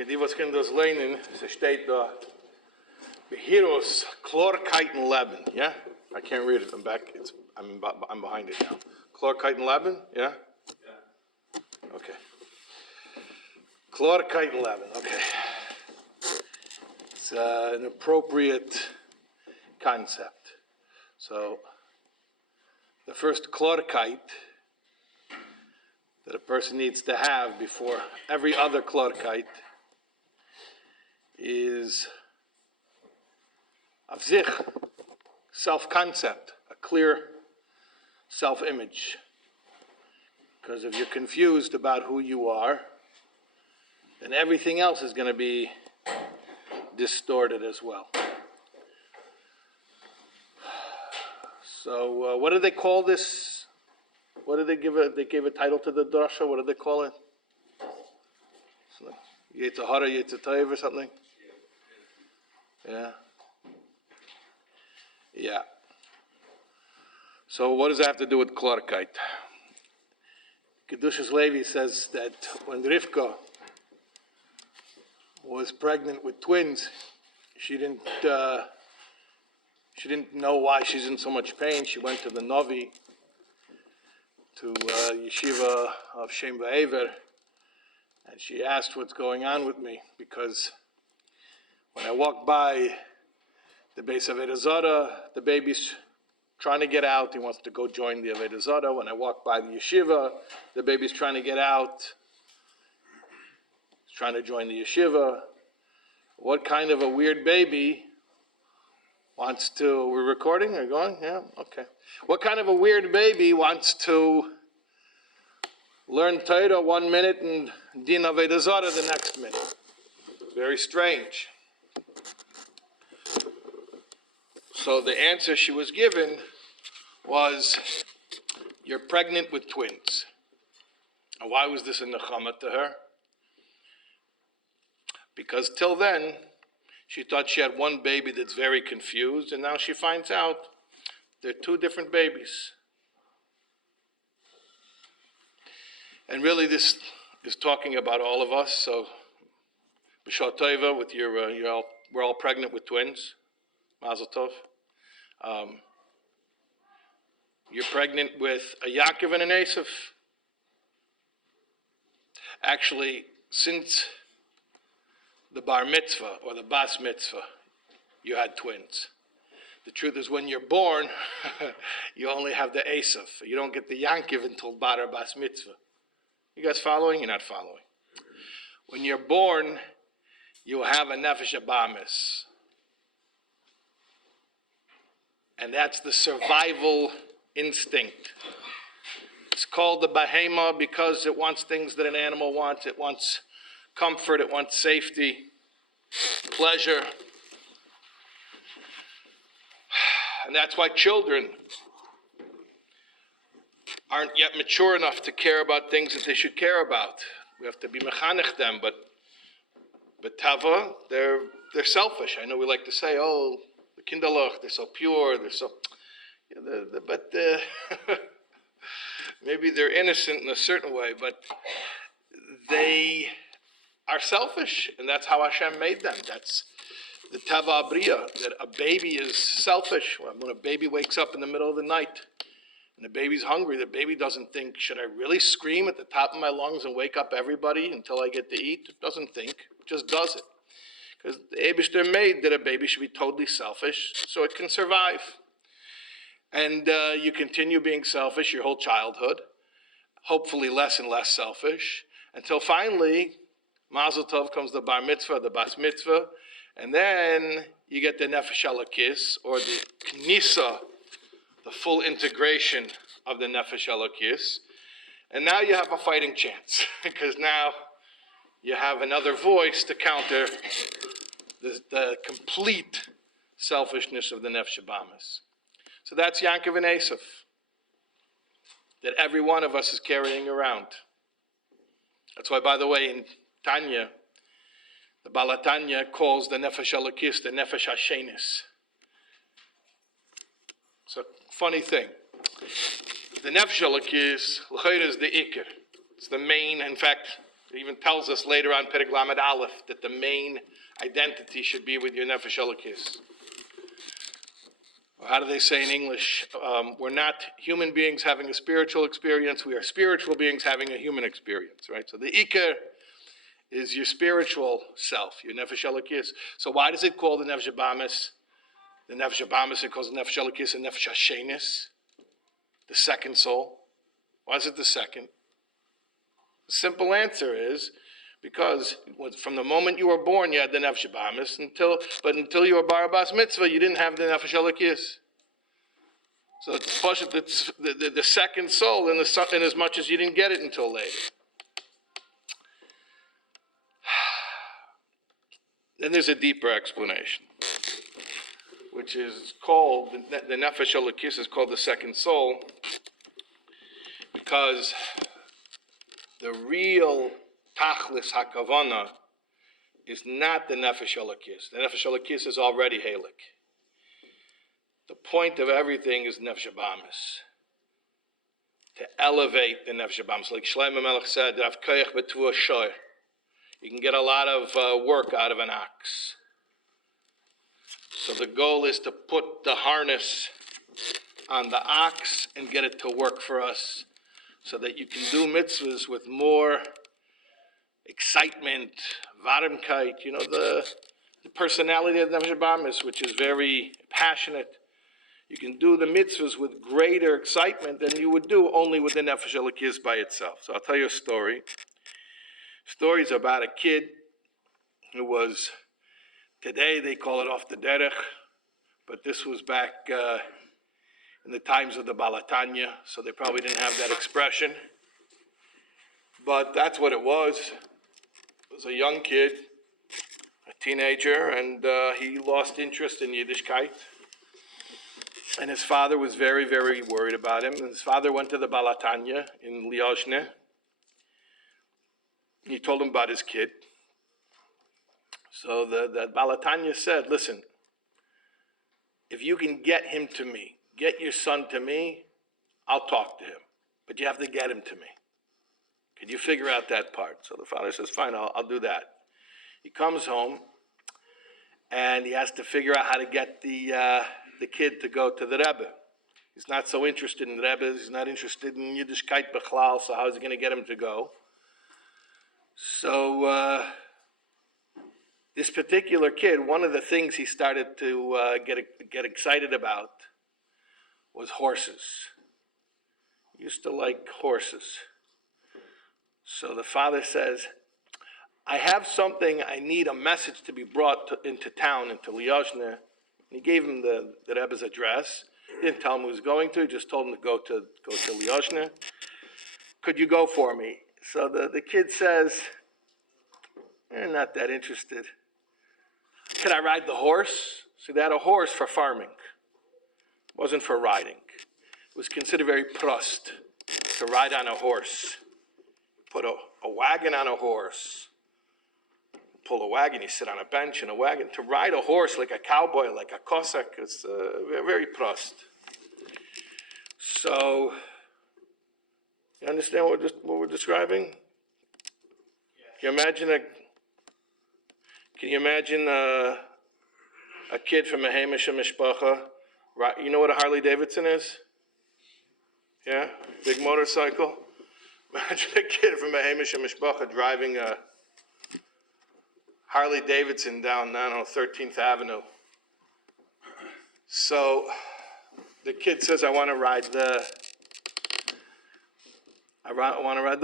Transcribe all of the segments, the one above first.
Okay, die was können das lernen, es steht da, Behiros, Chlorkeiten Leben, yeah? I can't read it, I'm back, I'm behind it now. Chlorkeiten Leben, yeah? Yeah. Okay. Chlorkeiten Leben, okay. It's an appropriate concept. So, the first chlorkeit that a person needs to have before every other chlorkeit is of zich, self-concept, a clear self-image. Because if you're confused about who you are, then everything else is going to be distorted as well. So what do they call this? What did they give they gave a title to the drasha? What did they call it? Yetzahara, Yetzatayv or something? Yeah. Yeah. So what does that have to do with Klorkeit? Kedushas Levi says that when Rivka was pregnant with twins, she didn't know why she's in so much pain. She went to the Novi, to yeshiva of Shem Va'ever, and she asked what's going on with me, because when I walk by the base of Avodah Zarah, the baby's trying to get out. He wants to go join the Avodah Zarah. When I walk by the yeshiva, the baby's trying to get out. He's trying to join the yeshiva. What kind of a weird baby wants to, we're recording? Are you going? Yeah? Okay. What kind of a weird baby wants to learn Torah 1 minute and din Avodah Zarah the next minute? Very strange. So the answer she was given was, you're pregnant with twins. And why was this a nechama to her? Because till then, she thought she had one baby that's very confused, and now she finds out they're two different babies. And really this is talking about all of us, so B'shah Tova, with we're all pregnant with twins. Mazel Tov. You're pregnant with a Yaakov and an Esav. Actually, since the bar mitzvah or the bas mitzvah, you had twins. The truth is, when you're born, you only have the Esav. You don't get the Yaakov until bar or bas mitzvah. You guys following? You're not following. When you're born, you have a nefesh abamis. And that's the survival instinct. It's called the behema because it wants things that an animal wants. It wants comfort, it wants safety, pleasure. And that's why children aren't yet mature enough to care about things that they should care about. We have to be mechanech them, but tava, they're selfish. I know we like to say, oh, the kinderlach, they're so pure, they're so, but maybe they're innocent in a certain way, but they are selfish, and that's how Hashem made them. That's the tava abriya, that a baby is selfish. When a baby wakes up in the middle of the night, and the baby's hungry, the baby doesn't think, should I really scream at the top of my lungs and wake up everybody until I get to eat? It doesn't think, it just does it. Because the Eibishter made that a baby should be totally selfish so it can survive. And you continue being selfish your whole childhood, hopefully less and less selfish, until finally, Mazel Tov, comes the bar mitzvah, the bas mitzvah, and then you get the nefesh elokis, or the knisa, the full integration of the nefesh elokis, and now you have a fighting chance, because now you have another voice to counter the complete selfishness of the nefesh abamis. So that's Yaakov and Esav, that every one of us is carrying around. That's why, by the way, in Tanya, the Balatanya calls the nefesh elokis the nefesh hashenis. It's a funny thing. The nefesh elokis, l'chayr, is the ikr. It's the main, in fact, It even tells us later on, Perek Lamed Aleph, that the main identity should be with your Nefesh Elokis. How do they say in English? We're not human beings having a spiritual experience. We are spiritual beings having a human experience, right? So the Iker is your spiritual self, your Nefesh Elokis. So why does it call the Nefesh Abamis? The Nefesh Abamis, it calls the Nefesh Elokis and Nefesh Hashenis, the second soul. Why is it the second? The simple answer is because from the moment you were born, you had the Nefesh Abamis, until you were Bar Bas Mitzvah, you didn't have the Nefesh Elokis. So it's the second soul in as much as you didn't get it until later. Then there's a deeper explanation, which is called, the Nefesh Elokis is called the second soul, because the real Tachlis HaKavana is not the Nefesh Elokis. The Nefesh Elokis is already Halik. The point of everything is Nefesh Abamis. To elevate the Nefesh Abamis. Like Shlomo Melech said, Rav Koyach B'Tvua Shoy. You can get a lot of work out of an ox. So the goal is to put the harness on the ox and get it to work for us so that you can do mitzvahs with more excitement, varmkeit, the personality of the Nefesh Abamis, which is very passionate. You can do the mitzvahs with greater excitement than you would do only with the Nefesh Elokis by itself. So I'll tell you a story. Story is about a kid who was, today they call it off the derech, but this was back in the times of the Balatanya, so they probably didn't have that expression. But that's what it was. It was a young kid, a teenager, and he lost interest in Yiddishkeit. And his father was very, very worried about him. And his father went to the Balatanya in Liozhne. He told him about his kid. So the Balatanya said, listen, if you can get him to me, get your son to me, I'll talk to him. But you have to get him to me. Could you figure out that part? So the father says, fine, I'll do that. He comes home, and he has to figure out how to get the kid to go to the Rebbe. He's not so interested in Rebbe. He's not interested in Yiddishkeit Bechlal, so how is he going to get him to go? So this particular kid, one of the things he started to get excited about was horses. He used to like horses. So the father says, I have something, I need a message to be brought into town, into Liozhne. He gave him the Rebbe's address. He didn't tell him who he was going to. He just told him to go to Liozhne. Could you go for me? So the kid says, not that interested. Can I ride the horse? So they had a horse for farming. It wasn't for riding. It was considered very prost to ride on a horse. Put a wagon on a horse. Pull a wagon, you sit on a bench in a wagon. To ride a horse like a cowboy, like a Cossack, it's very prost. So, you understand what we're describing? Can you imagine a kid from a Hamish Mishpacha? You know what a Harley Davidson is? Yeah? Big motorcycle? Imagine a kid from a Hamish Mishpacha driving a Harley Davidson down, 13th Avenue. So the kid says, I want to ride the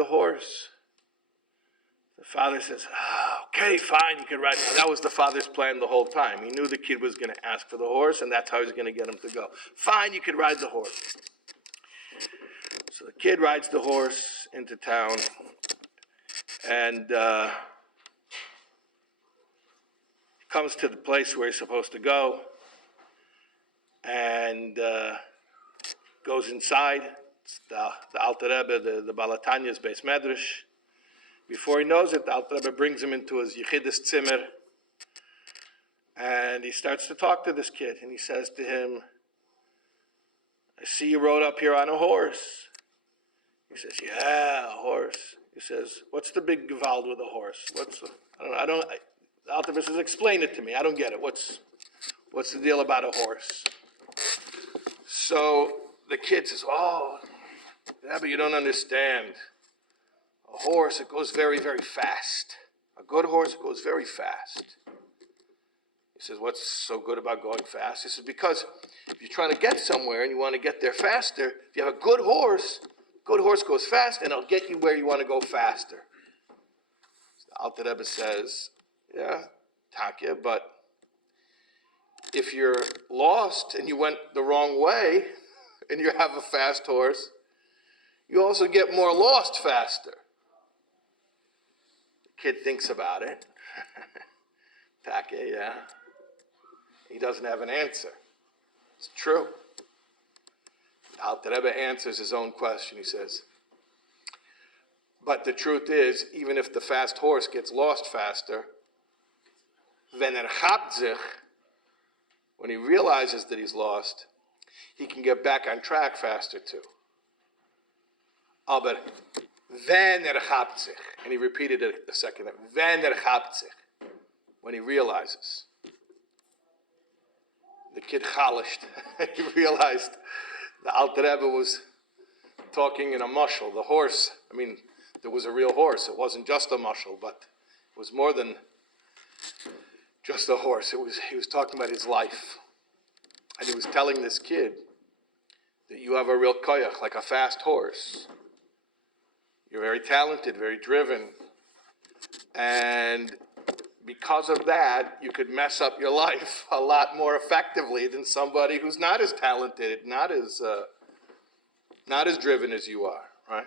horse. The father says, okay, fine, you can ride. Now, that was the father's plan the whole time. He knew the kid was going to ask for the horse, and that's how he was going to get him to go. Fine, you can ride the horse. So the kid rides the horse into town, and comes to the place where he's supposed to go, and goes inside. It's the Alter Rebbe, the Balatanya's Beis Medrash. Before he knows it, the Alter Rebbe brings him into his Yechidus Zimmer, and he starts to talk to this kid, and he says to him, I see you rode up here on a horse. He says, yeah, a horse. He says, what's the big gewalt with a horse? Alter Rebbe says, explain it to me. I don't get it. What's the deal about a horse? So the kid says, oh, yeah, but you don't understand. A horse, it goes very, very fast. A good horse, it goes very fast. He says, what's so good about going fast? He says, because if you're trying to get somewhere and you want to get there faster, if you have a good horse goes fast and it'll get you where you want to go faster. So Alter Rebbe says, yeah, Takya, but if you're lost and you went the wrong way and you have a fast horse, you also get more lost faster. The kid thinks about it. Takya, yeah. He doesn't have an answer. It's true. Alter Rebbe answers his own question. He says, but the truth is, even if the fast horse gets lost faster, when he realizes that he's lost, he can get back on track faster too. Aber wenn chapt sich, and he repeated it a second time, wenn chapt sich, when he realizes. The kid chalished. He realized the Alter Rebbe was talking in a mushal. The horse, there was a real horse. It wasn't just a mushal, but it was more than just a horse. He was talking about his life. And he was telling this kid that you have a real koyach, like a fast horse. You're very talented, very driven. And because of that, you could mess up your life a lot more effectively than somebody who's not as talented, not as driven as you are, right?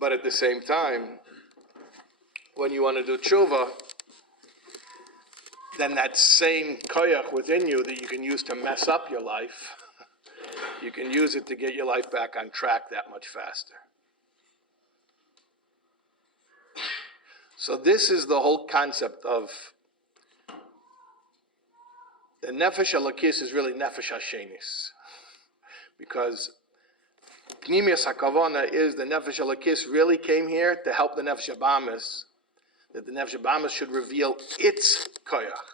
But at the same time, when you want to do tshuva, then that same koyach within you that you can use to mess up your life, you can use it to get your life back on track that much faster. So this is the whole concept of the nefesh halakis is really nefesh hashenis, because pnimius hakavana is the nefesh halakis really came here to help the nefesh habamis, that the nefesh habamis should reveal its koyach.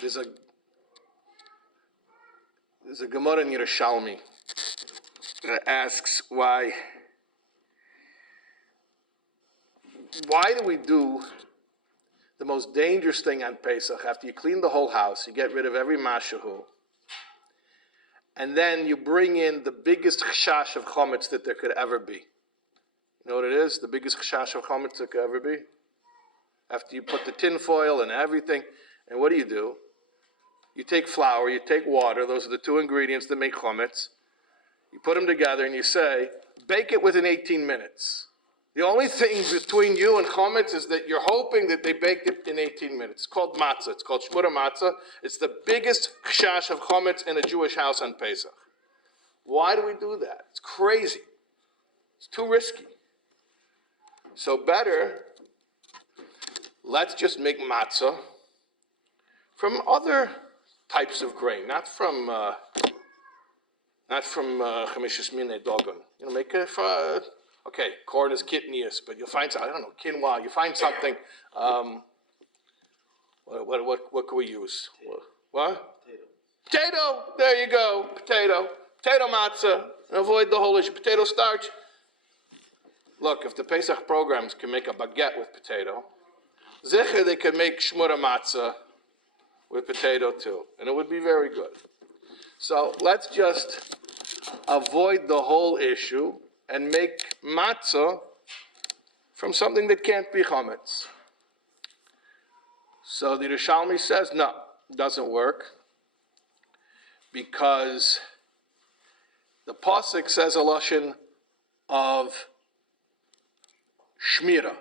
There's a Gemara in Yerushalmi that asks why do we do the most dangerous thing on Pesach? After you clean the whole house, you get rid of every mashahu, and then you bring in the biggest chashash of chometz that there could ever be. You know what it is? The biggest chashash of chometz there could ever be? After you put the tin foil and everything, and what do? You take flour, you take water, those are the two ingredients that make chometz. You put them together and you say, bake it within 18 minutes. The only thing between you and chometz is that you're hoping that they baked it in 18 minutes. It's called matzah. It's called shmura matzah. It's the biggest chash of chometz in a Jewish house on Pesach. Why do we do that? It's crazy. It's too risky. So better, let's just make matzah from other types of grain, not from chamishas minei dogon. Make it for, okay, corn is kitnius, but you'll find, quinoa. You find something. What can we use? What? Potato. There you go. Potato matzah. And avoid the whole issue. Potato starch. Look, if the Pesach programs can make a baguette with potato, zecher they can make shmura matzah with potato too, and it would be very good. So let's just avoid the whole issue and make matzah from something that can't be chametz. So the Yerushalmi says, no, it doesn't work, because the pasuk says a lashon of shmira.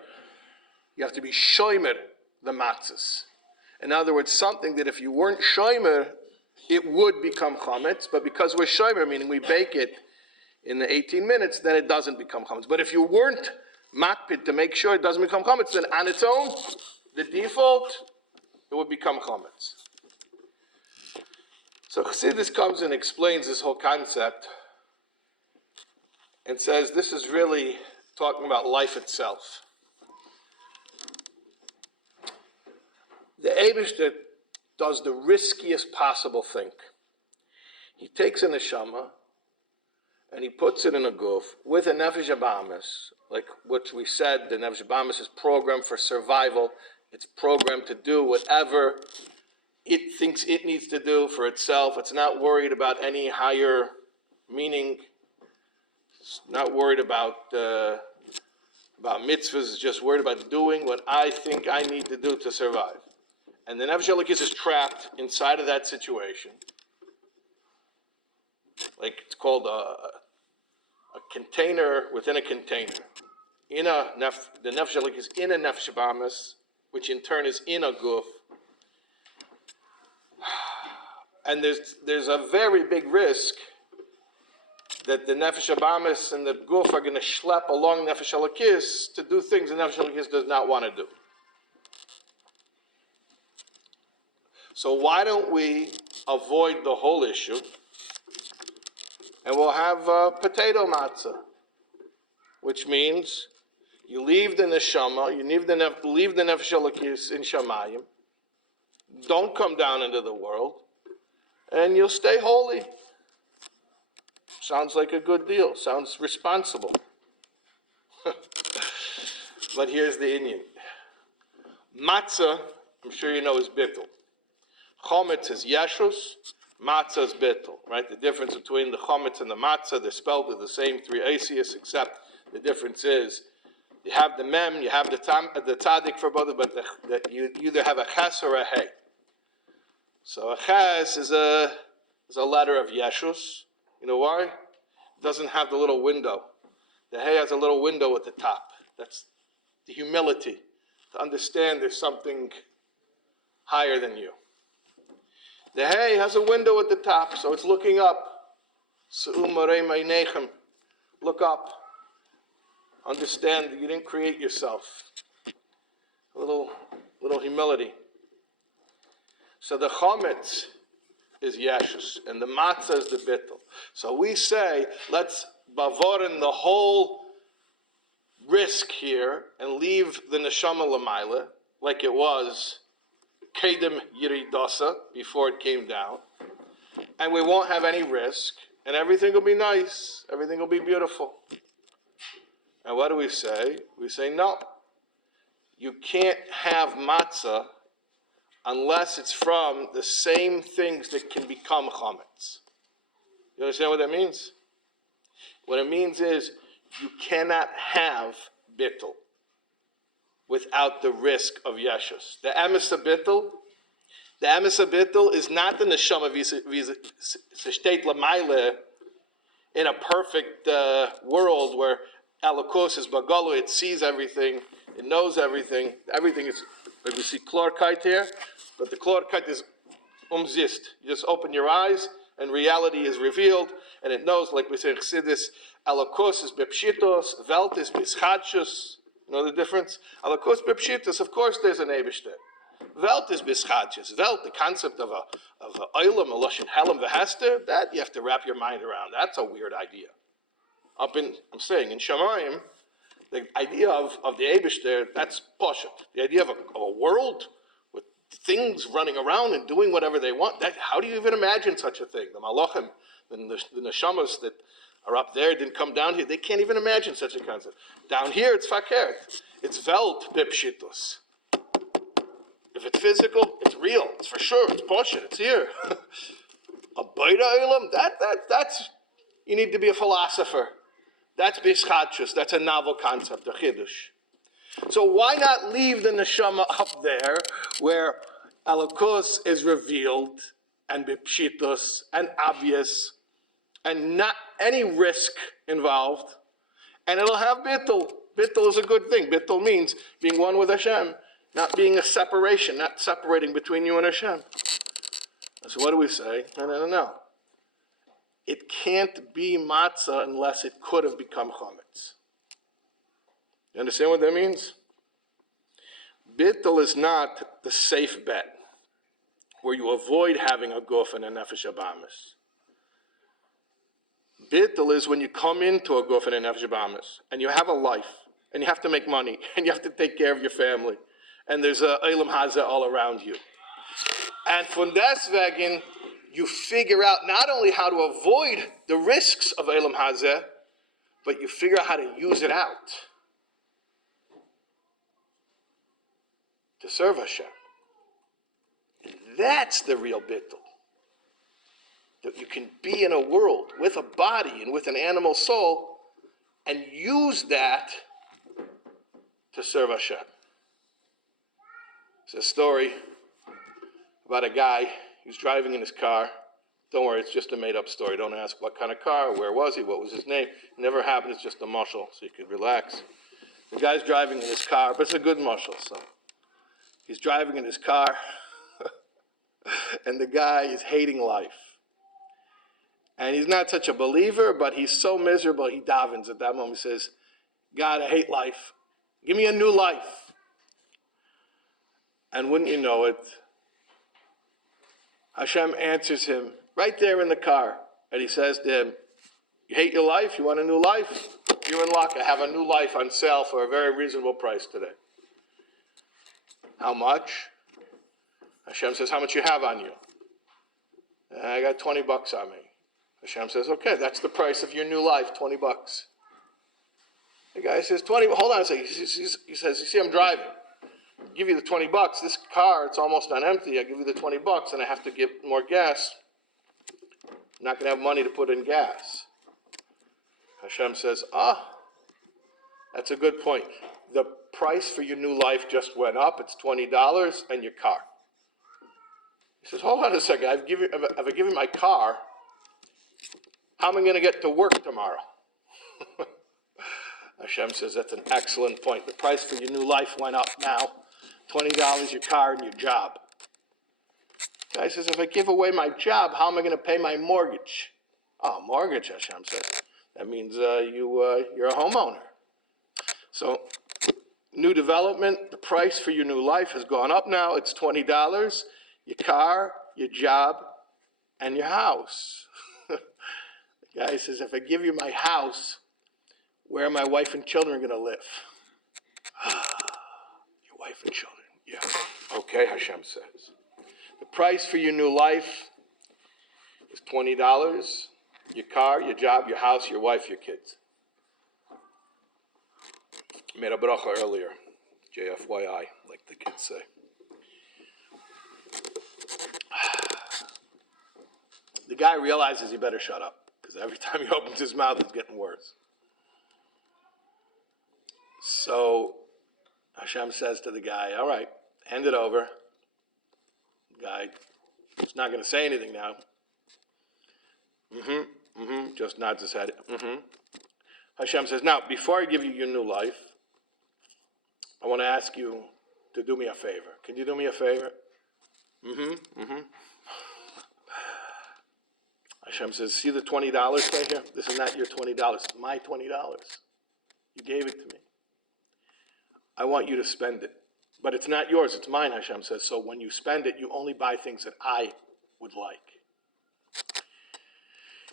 You have to be shomer the matzahs. In other words, something that if you weren't shomer, it would become chametz, but because we're shomer, meaning we bake it in the 18 minutes, then it doesn't become chametz. But if you weren't makpid to make sure it doesn't become chametz, then on its own, the default, it would become chametz. So Chassidus comes and explains this whole concept and says this is really talking about life itself. The Eibishter does the riskiest possible thing. He takes a neshama and he puts it in a guf with a nefesh abamis, like what we said, the nefesh abamis is programmed for survival. It's programmed to do whatever it thinks it needs to do for itself. It's not worried about any higher meaning. It's not worried about mitzvahs. It's just worried about doing what I think I need to do to survive. And the nefesh elokis is trapped inside of that situation. Like it's called a container within a container. The nefesh elokis is in a nefesh abamis, which in turn is in a guf. And there's a very big risk that the nefesh abamis and the guf are going to schlep along nefesh elokis to do things the nefesh elokis does not want to do. So why don't we avoid the whole issue, and we'll have potato matzah, which means you leave the neshama, you leave the nefesh elokis in shamayim, don't come down into the world, and you'll stay holy. Sounds like a good deal. Sounds responsible. But here's the inyan. Matzah, I'm sure you know, is bittul. Chometz is yeshus, matzah is bittul, right? The difference between the chometz and the matzah, they're spelled with the same three asias, except the difference is you have the mem, you have the tzaddik for both, but you either have a ches or a hey. So a ches is a letter of yeshus. You know why? It doesn't have the little window. The hey has a little window at the top. That's the humility, to understand there's something higher than you. The hey has a window at the top, so it's looking up. Look up. Understand that you didn't create yourself. A little humility. So the chometz is yeshus, and the matzah is the bittul. So we say, let's bavorin the whole risk here and leave the neshama l'mayla like it was kedem yiridasa, before it came down, and we won't have any risk, and everything will be nice, everything will be beautiful. And what do we say? We say, no, you can't have matzah unless it's from the same things that can become chametz. You understand what that means? What it means is you cannot have bittul without the risk of yeshus. The emes bittul is not the neshama v'shteit l'mayla in a perfect world where elokos is bagalu, it sees everything, it knows everything. Everything is, like we see klorkite here, but the klorkite is umzist. You just open your eyes and reality is revealed, and it knows, like we say in Chassidus, elokos is bepshitos, velt is bischadshus. You know the difference? Elokos bepshitos, of course there's an Eibishter. Velt is bischadshus. Velt, the concept of a oilam, a loshen helam v'hester, that you have to wrap your mind around. That's a weird idea. I'm saying, in Shamayim, the idea of the Eibishter, that's poshet. The idea of a world with things running around and doing whatever they want, how do you even imagine such a thing? The malachim, the neshamas that are up there didn't come down here. They can't even imagine such a concept. Down here, it's fakert. It's velt bipshitus. If it's physical, it's real. It's for sure. It's poshet. It's here. A baita olam, that's, you need to be a philosopher. That's bischadshus. That's a novel concept, a chidush. So why not leave the neshama up there where elokos is revealed and bipshitus and obvious and not any risk involved, and it'll have bittul. Bittul is a good thing. Bittul means being one with Hashem, not being a separation, not separating between you and Hashem. So what do we say? No. It can't be matzah unless it could have become chametz. You understand what that means? Bittul is not the safe bet. where you avoid having a guf and a nefesh abamis. Bittul is when you come into a guf and a nefesh abamis, and you have a life, and you have to make money, and you have to take care of your family, and there's a Eilam Hazeh all around you. And von deswegen, you figure out not only how to avoid the risks of Eilam Hazeh, but you figure out how to use it out to serve Hashem. And that's the real bittul. That you can be in a world with a body and with an animal soul and use that to serve Hashem. It's a story about a guy who's driving in his car. Don't worry, it's just a made-up story. Don't ask what kind of car, where was he, what was his name. It never happened, it's just a mushal, so you can relax. The guy's driving in his car, but it's a good mushal, so. He's driving in his car, and the guy is hating life. And he's not such a believer, but he's so miserable, he davens at that moment. He says, God, I hate life. Give me a new life. And wouldn't you know it, Hashem answers him right there in the car. And he says to him, you hate your life? You want a new life? You're in luck. I have a new life on sale for a very reasonable price today. How much? Hashem says, how much you have on you? I got $20 on me. Hashem says, okay, that's the price of your new life, $20. The guy says, 20, hold on a second. He says, you see, I'm driving. I give you the $20. This car, it's almost on empty. I give you the $20 and I have to give more gas. I'm not going to have money to put in gas. Hashem says, that's a good point. The price for your new life just went up. It's $20 and your car. He says, hold on a second. If I give you my car, how am I going to get to work tomorrow? Hashem says, that's an excellent point. The price for your new life went up now. $20, your car, and your job. The guy says, if I give away my job, how am I going to pay my mortgage? Oh, mortgage, Hashem says. That means you're a homeowner. So, new development, the price for your new life has gone up now. It's $20, your car, your job, and your house. The guy says, if I give you my house, where are my wife and children going to live? Your wife and children. Yeah. Okay, Hashem says. The price for your new life is $20. Your car, your job, your house, your wife, your kids. Made a bracha earlier. JFYI, like the kids say. The guy realizes he better shut up, because every time he opens his mouth, it's getting worse. So Hashem says to the guy, all right, hand it over. The guy is not going to say anything now. Just nods his head. Hashem says, now, before I give you your new life, I want to ask you to do me a favor. Can you do me a favor? Hashem says, see the $20 right here? This is not your $20. It's my $20. You gave it to me. I want you to spend it. But it's not yours, it's mine, Hashem says. So when you spend it, you only buy things that I would like.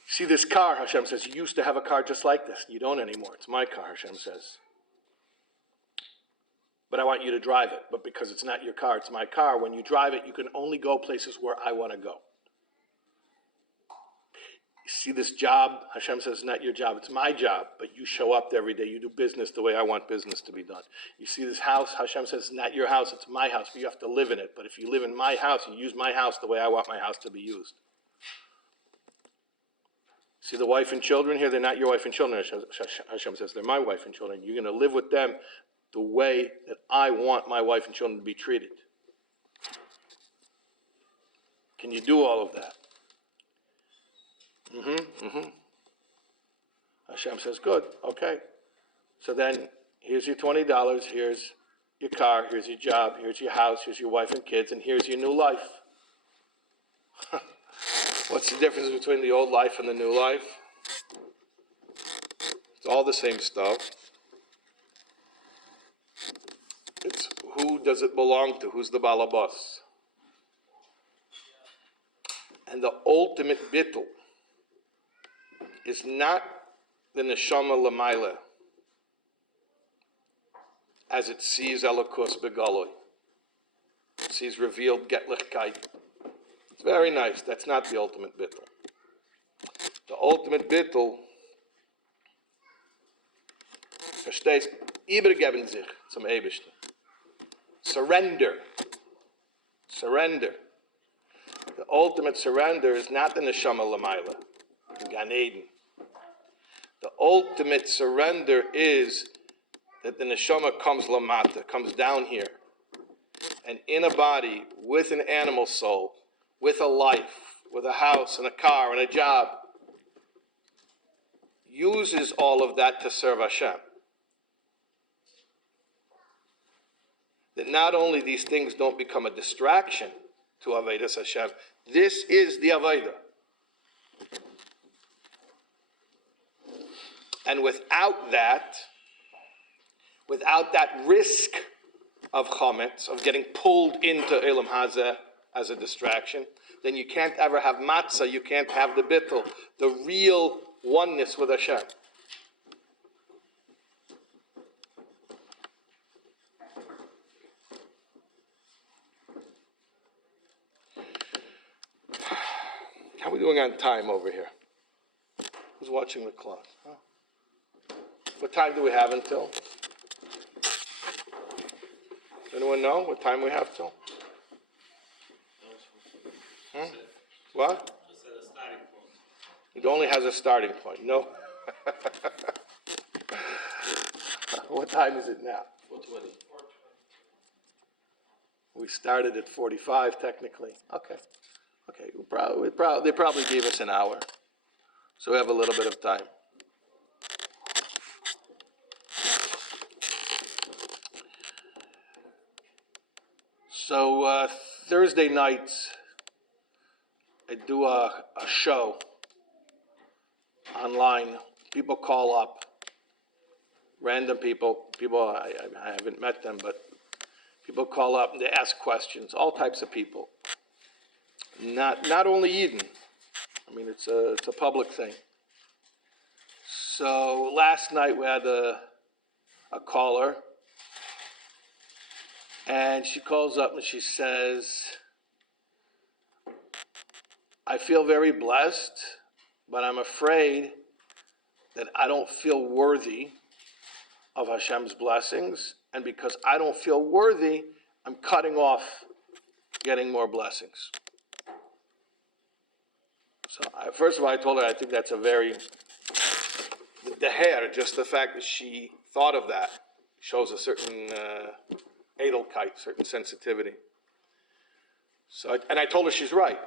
See this car, Hashem says, you used to have a car just like this. You don't anymore. It's my car, Hashem says. But I want you to drive it. But because it's not your car, it's my car. When you drive it, you can only go places where I want to go. You see this job, Hashem says, it's not your job, it's my job. But you show up every day. You do business the way I want business to be done. You see this house, Hashem says, it's not your house, it's my house. But you have to live in it. But if you live in my house, you use my house the way I want my house to be used. See the wife and children here? They're not your wife and children, Hashem says. They're my wife and children. You're going to live with them the way that I want my wife and children to be treated. Can you do all of that? Hashem says, good, okay. So then, here's your $20, here's your car, here's your job, here's your house, here's your wife and kids, and here's your new life. What's the difference between the old life and the new life? It's all the same stuff. It's who does it belong to? Who's the balabas? And the ultimate bittul is not the neshama l'mayla as it sees elokus begaloi, sees revealed getlichkeit. It's very nice. That's not the ultimate bittul. The ultimate bittul, verstehst, übergeben sich zum Eibishter. Surrender. Surrender. The ultimate surrender is not the neshama l'mayla, in Gan Eden. The ultimate surrender is that the neshama comes lamata, comes down here, and in a body, with an animal soul, with a life, with a house and a car and a job, uses all of that to serve Hashem. That not only these things don't become a distraction to Avodas Hashem, this is the Avodah. And without that risk of chametz, of getting pulled into Elam Hazeh as a distraction, then you can't ever have matzah, you can't have the bittul, the real oneness with Hashem. How are we doing on time over here? Who's watching the clock? Huh? What time do we have until? Does anyone know what time we have till? What? It only has a starting point. No. What time is it now? 4:20. We started at 45 technically. Okay. They probably gave us an hour, so we have a little bit of time. So Thursday nights, I do a show online. People call up, random people I haven't met them, but people call up and they ask questions, all types of people. Not only Eden. I mean, it's a public thing. So last night we had a caller, and she calls up and she says, I feel very blessed, but I'm afraid that I don't feel worthy of Hashem's blessings, and because I don't feel worthy, I'm cutting off getting more blessings. So first of all, I told her I think that's a very, the hair, just the fact that she thought of that shows a certain edelkeit, certain sensitivity. So, and I told her she's right.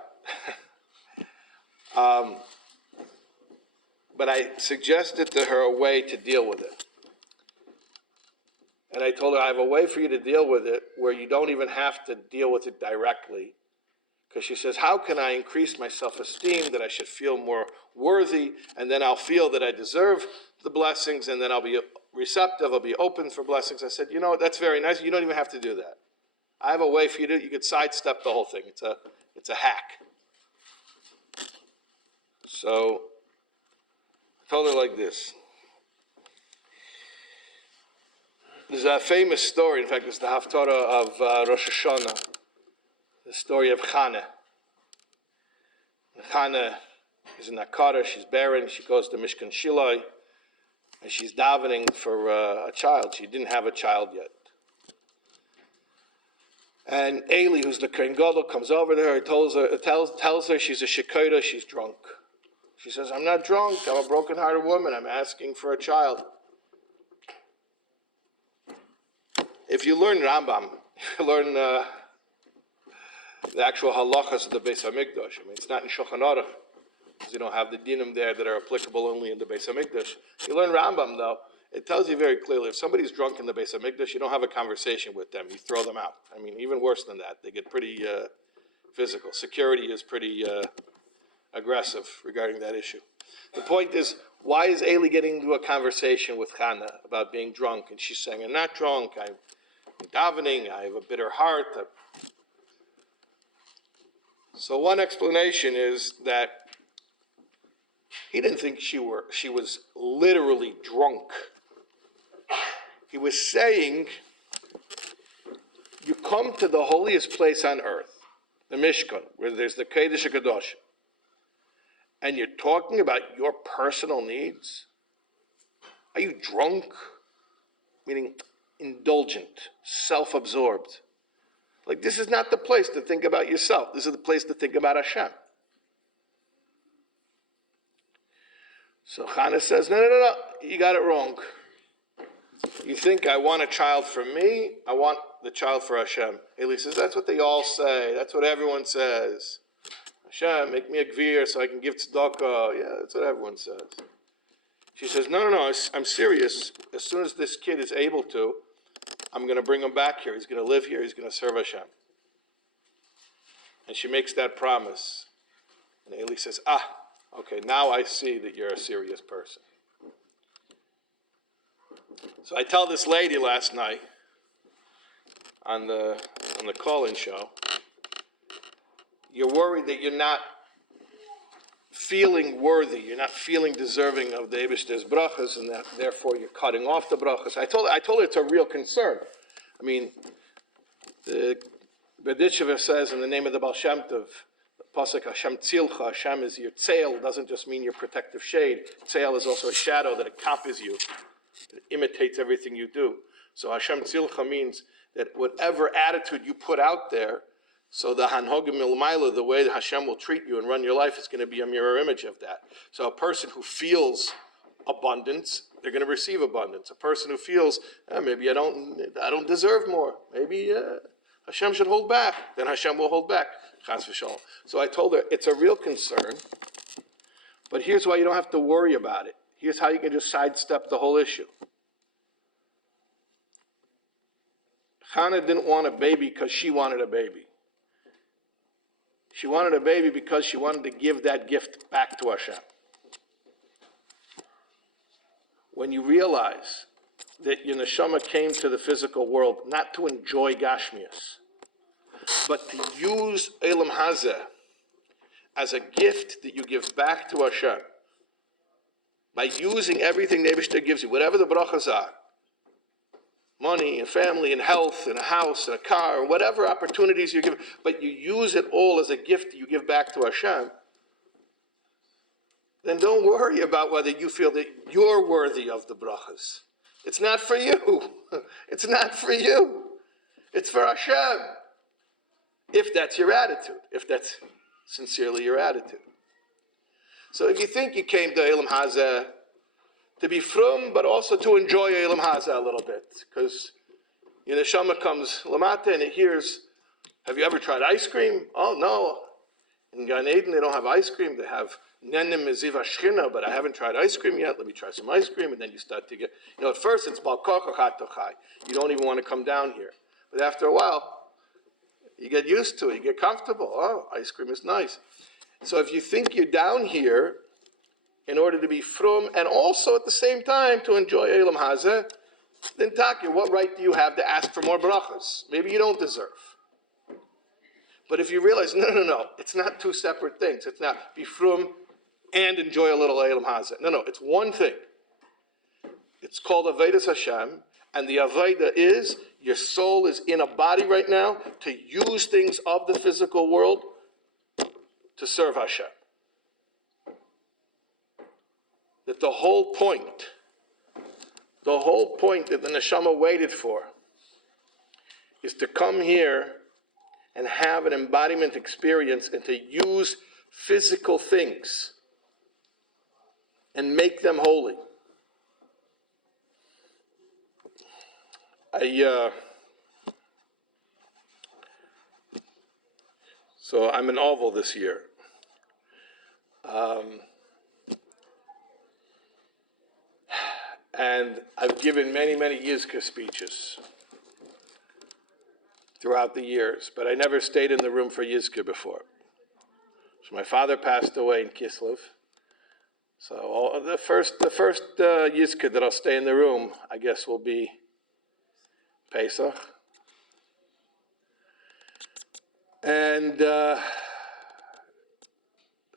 But I suggested to her a way to deal with it. And I told her I have a way for you to deal with it where you don't even have to deal with it directly. Because she says, how can I increase my self-esteem, that I should feel more worthy, and then I'll feel that I deserve the blessings, and then I'll be receptive, I'll be open for blessings. I said, you know, that's very nice. You don't even have to do that. I have a way for you to, you could sidestep the whole thing. It's a hack. So I told her like this. There's a famous story, in fact, it's the Haftarah of Rosh Hashanah, the story of Chana. Chana is in Akara, she's barren, she goes to Mishkan Shilai, and she's davening for a child. She didn't have a child yet. And Eli, who's the Kohen Gadol, comes over to her, tells her she's a shekora, she's drunk. She says, I'm not drunk, I'm a broken-hearted woman, I'm asking for a child. If you learn Rambam, you learn the actual halachas of the Beis HaMikdash. I mean, it's not in Shulchan Aruch, because you don't have the dinim there that are applicable only in the Beis HaMikdash. You learn Rambam, though, it tells you very clearly, if somebody's drunk in the Beis HaMikdash, you don't have a conversation with them, you throw them out. I mean, even worse than that, they get pretty physical. Security is pretty aggressive regarding that issue. The point is, why is Eli getting into a conversation with Chana about being drunk? And she's saying, I'm not drunk, I'm davening, I have a bitter heart. So one explanation is that he didn't think she was literally drunk. He was saying, you come to the holiest place on earth, the Mishkan, where there's the Kodesh HaKadosh, and you're talking about your personal needs? Are you drunk? Meaning indulgent, self-absorbed. Like, this is not the place to think about yourself. This is the place to think about Hashem. So Chana says, no, you got it wrong. You think I want a child for me, I want the child for Hashem. Eli says, that's what they all say. That's what everyone says. Hashem, make me a gvir so I can give tzedakah. Yeah, that's what everyone says. She says, no, I'm serious. As soon as this kid is able to, I'm going to bring him back here. He's going to live here. He's going to serve Hashem. And she makes that promise. And Eli says, okay, now I see that you're a serious person. So I tell this lady last night on the call-in show, you're worried that you're not feeling worthy, you're not feeling deserving of the Eibishter's brachas, and that therefore you're cutting off the brachas. I told her it's a real concern. I mean, the Berditchever says in the name of the Baal Shem Tov, Pasuk Hashem Tzilcha, Hashem is your tzeil, doesn't just mean your protective shade. Tzeil is also a shadow that accompanies you. It imitates everything you do. So Hashem Tzilcha means that whatever attitude you put out there, so the Hanhogim Milmaila, the way that Hashem will treat you and run your life, is going to be a mirror image of that. So a person who feels abundance, they're going to receive abundance. A person who feels, maybe I don't deserve more. Maybe Hashem should hold back. Then Hashem will hold back. Chas v'shalom. So I told her, it's a real concern, but here's why you don't have to worry about it. Here's how you can just sidestep the whole issue. Chana didn't want a baby because she wanted a baby. She wanted a baby because she wanted to give that gift back to Hashem. When you realize that your neshama came to the physical world not to enjoy Gashmias, but to use Elam Hazeh as a gift that you give back to Hashem, by using everything the Eibishter gives you, whatever the brachas are, money and family and health and a house and a car, or whatever opportunities you give, but you use it all as a gift you give back to Hashem, then don't worry about whether you feel that you're worthy of the brachas. It's not for you. It's not for you. It's for Hashem. If that's your attitude, if that's sincerely your attitude. So if you think you came to Elam Hazeh to be frum, but also to enjoy Elam Hazeh a little bit, because your neshama comes lamata and it hears, have you ever tried ice cream? Oh, no. In Gan Eden, they don't have ice cream. They have nenim meziva shchina, but I haven't tried ice cream yet. Let me try some ice cream. And then you start to get, at first it's balkocha chatochai. You don't even want to come down here. But after a while, you get used to it. You get comfortable. Oh, ice cream is nice. So if you think you're down here in order to be frum, and also at the same time to enjoy Elam Hazeh, then Taki, what right do you have to ask for more brachas? Maybe you don't deserve. But if you realize, no, it's not two separate things. It's not be frum and enjoy a little Elam Hazeh. No, it's one thing. It's called Avodas Hashem, and the Avodah is your soul is in a body right now to use things of the physical world to serve Hashem. That the whole point that the neshama waited for is to come here and have an embodiment experience and to use physical things and make them holy. So I'm in Oval this year. And I've given many Yizkah speeches throughout the years, but I never stayed in the room for Yizkah before. So my father passed away in Kislev. So the first Yizkah that I'll stay in the room, I guess, will be Pesach. And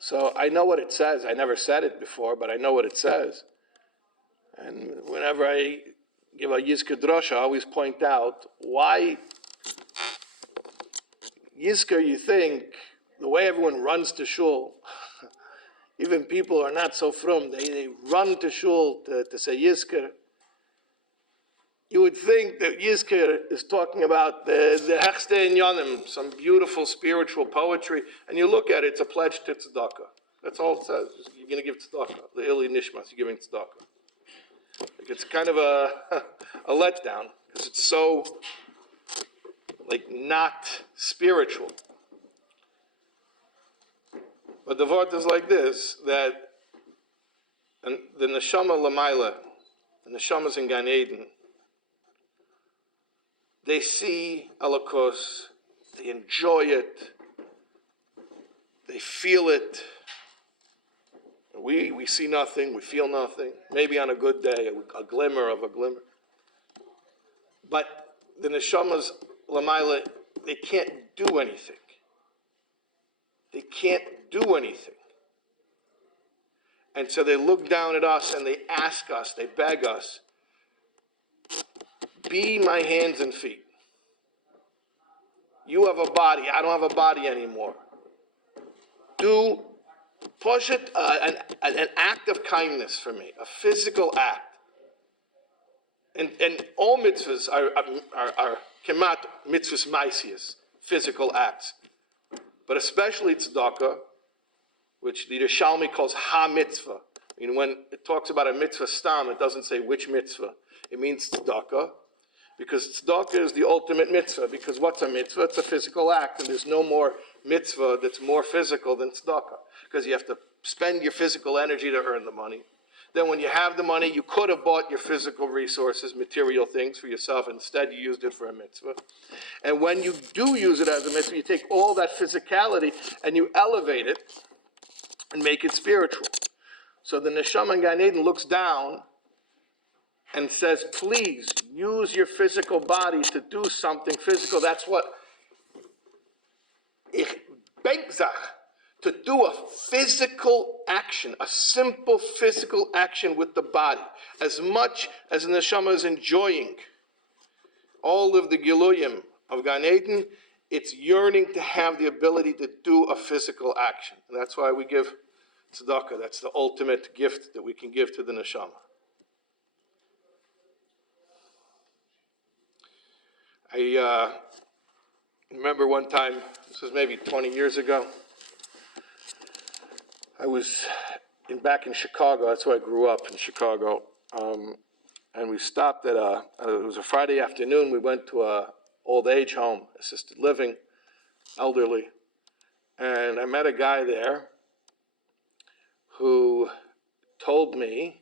So I know what it says. I never said it before, but I know what it says. And whenever I give a Yizker drosha, I always point out why Yizker, you think, the way everyone runs to shul, even people who are not so frum, they run to shul to say Yizker. You would think that Yizker is talking about the Hechste in Yonim, some beautiful spiritual poetry, and you look at it, it's a pledge to tzedakah. That's all it says. You're going to give tzedakah. The Ili Nishmas, you're giving tzedakah. Like it's kind of a letdown, because it's so, not spiritual. But the Vort is like this, that and the Neshama Lamaila, the Neshamas in Gan Eden, they see Elikos, they enjoy it, they feel it. We see nothing, we feel nothing. Maybe on a good day, a glimmer of a glimmer. But the Neshamas Lamaila, they can't do anything. They can't do anything. And so they look down at us and they ask us, they beg us, be my hands and feet. You have a body, I don't have a body anymore. Do push it, an act of kindness for me, a physical act. And all mitzvahs are kemat mitzvahs maisias, physical acts. But especially tzedakah, which the Yerushalmi calls ha-mitzvah. I mean, when it talks about a mitzvah stam, it doesn't say which mitzvah. It means tzedakah, because tzedakah is the ultimate mitzvah. Because what's a mitzvah? It's a physical act, and there's no more mitzvah that's more physical than tzedakah, because you have to spend your physical energy to earn the money. Then when you have the money, you could have bought your physical resources, material things for yourself. Instead, you used it for a mitzvah. And when you do use it as a mitzvah, you take all that physicality and you elevate it and make it spiritual. So the Neshama in Gan Eden looks down and says, please, use your physical body to do something physical. That's what ich benkzach, to do a physical action, a simple physical action with the body. As much as the Neshama is enjoying all of the Giluyim of Gan Eden, it's yearning to have the ability to do a physical action. And that's why we give tzedakah. That's the ultimate gift that we can give to the Neshama. I remember one time, this was maybe 20 years ago, I was back in Chicago. That's where I grew up, in Chicago. And we stopped at it was a Friday afternoon. We went to a old age home, assisted living, elderly. And I met a guy there who told me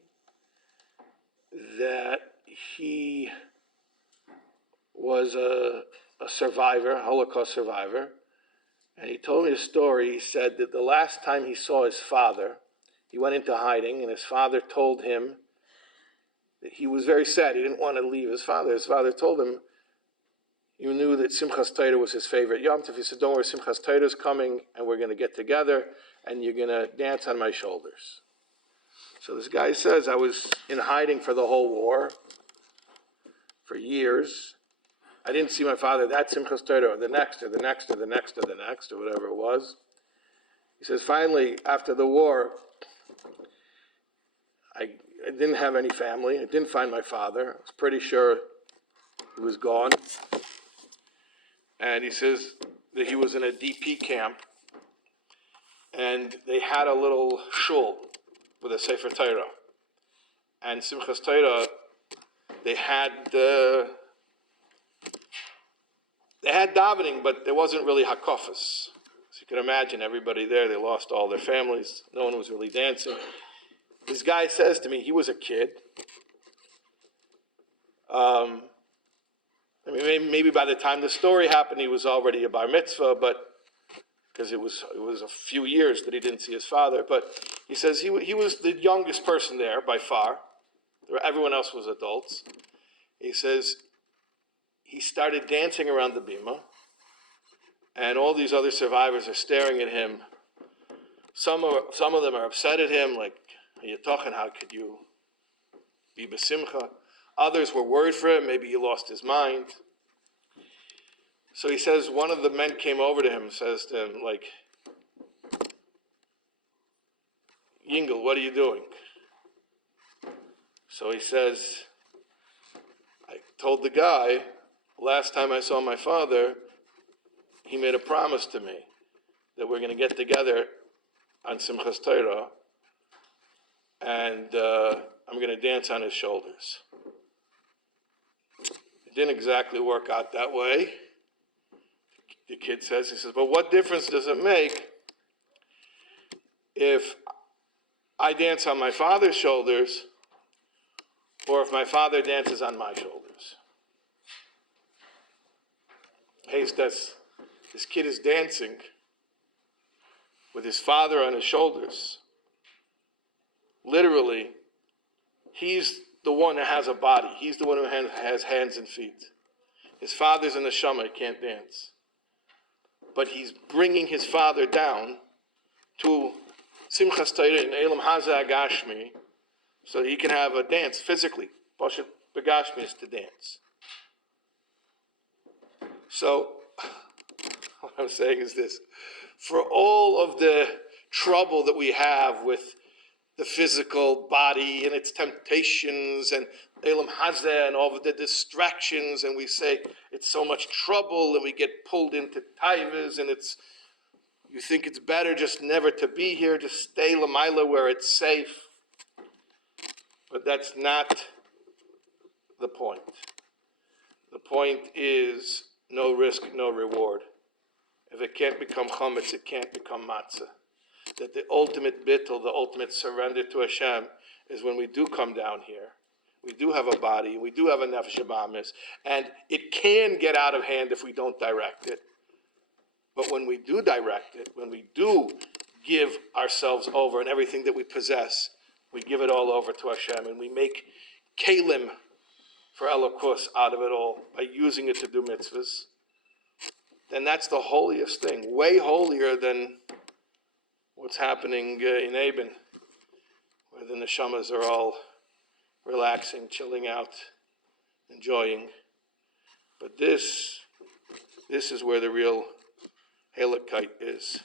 that he was a survivor, a Holocaust survivor. And he told me a story. He said that the last time he saw his father, he went into hiding, and his father told him that he was very sad. He didn't want to leave his father. His father told him, you knew that Simchas Torah was his favorite Yom Tov. He said, don't worry, Simchas Torah is coming, and we're going to get together, and you're going to dance on my shoulders. So this guy says, I was in hiding for the whole war, for years. I didn't see my father that Simchas Torah, or the next, or the next, or the next, or the next, or whatever it was. He says, finally, after the war, I didn't have any family. I didn't find my father. I was pretty sure he was gone. And he says that he was in a DP camp, and they had a little shul with a Sefer Torah. And Simchas Torah, they had davening, but there wasn't really hakafas. So you can imagine everybody there, they lost all their families. No one was really dancing. This guy says to me, he was a kid. Maybe by the time the story happened, he was already a bar mitzvah, but because it was a few years that he didn't see his father. But he says he was the youngest person there by far. Everyone else was adults. He says he started dancing around the bima, and all these other survivors are staring at him Some of them are upset at him, like, you're talking, how could you be besimcha? Others were worried for him, maybe he lost his mind. So he says, one of the men came over to him and says to him, like, Yingle, what are you doing? So he says, I told the guy, last time I saw my father, he made a promise to me that we're going to get together on Simchas Torah, and I'm going to dance on his shoulders. It didn't exactly work out that way. The kid says, he says, but what difference does it make if I dance on my father's shoulders or if my father dances on my shoulders? Hey, this kid is dancing with his father on his shoulders. Literally, he's the one that has a body. He's the one who has hands and feet. His father's in the neshama, he can't dance. But he's bringing his father down to Simchas Torah in Elam Haza Agashmi, so that he can have a dance physically. Pashat Begashmi is to dance. So, what I'm saying is this. For all of the trouble that we have with the physical body and its temptations and Elam Hazeh and all of the distractions, and we say it's so much trouble and we get pulled into taivas, and you think it's better just never to be here, just stay Lamaila where it's safe. But that's not the point. The point is no risk, no reward. If it can't become chametz, it can't become matzah. That the ultimate bittul, the ultimate surrender to Hashem, is when we do come down here. We do have a body, we do have a nefesh habahamis, and it can get out of hand if we don't direct it. But when we do direct it, when we do give ourselves over and everything that we possess, we give it all over to Hashem, and we make kalim for elokus out of it all by using it to do mitzvahs, then that's the holiest thing, way holier than what's happening in Eben, where the neshamas are all relaxing, chilling out, enjoying. But this is where the real halakite is.